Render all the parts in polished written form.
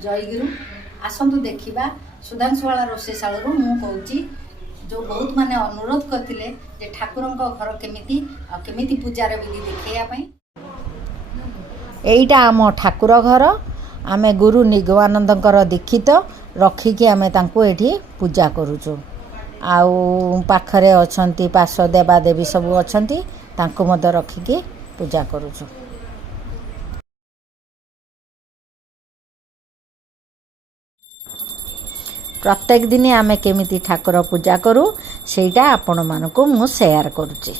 जयगुरु आसतु देखा सुधांशुवाला रोषेशाल मु कहूँ जो बहुत माने अनुरोध करते ठाकुर घर केमी पूजार विधि देखापी एईटा आम ठाकुर घर आम गुरु निगमानंदर दीक्षित रखिकी आम ये पूजा करुचु आउ पाखरे अछंती पार्श्व देवादेवी सब अछंती तांको मध्य रखिकी पूजा करुचु। प्रत्येक दिन आमे केमिति ठाकुर पूजा करूँ सेटा आपण मानकु मु शेयर करुची।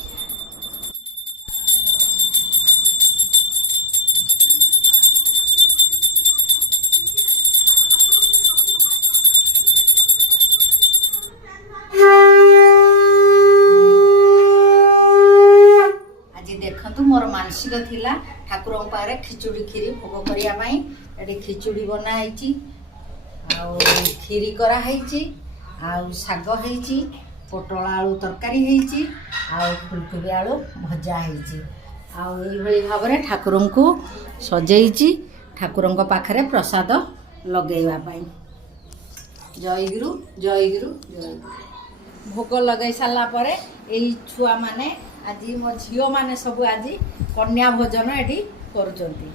आज देखंतु मोर मानसिक थिला ठाकुर पारे खिचुड़ी खीरी भोग करिया पई एडी खिचुड़ी बना हैची आउ खीरी करा हैची आउ साग हैची पोटल आलू तरकारी हैची आउ फुलकोबी आलू भजा हैची आउ एई भली भाबरे ठाकुर को सजेइची ठाकुर पाखरे प्रसाद लगेवा पई। जय गुरु जय गुरु जय गुरु। भोग लगे सारा परे एई छुआ माने आज मो झियो माने सब आज कन्या भोजन एटी करूचंती।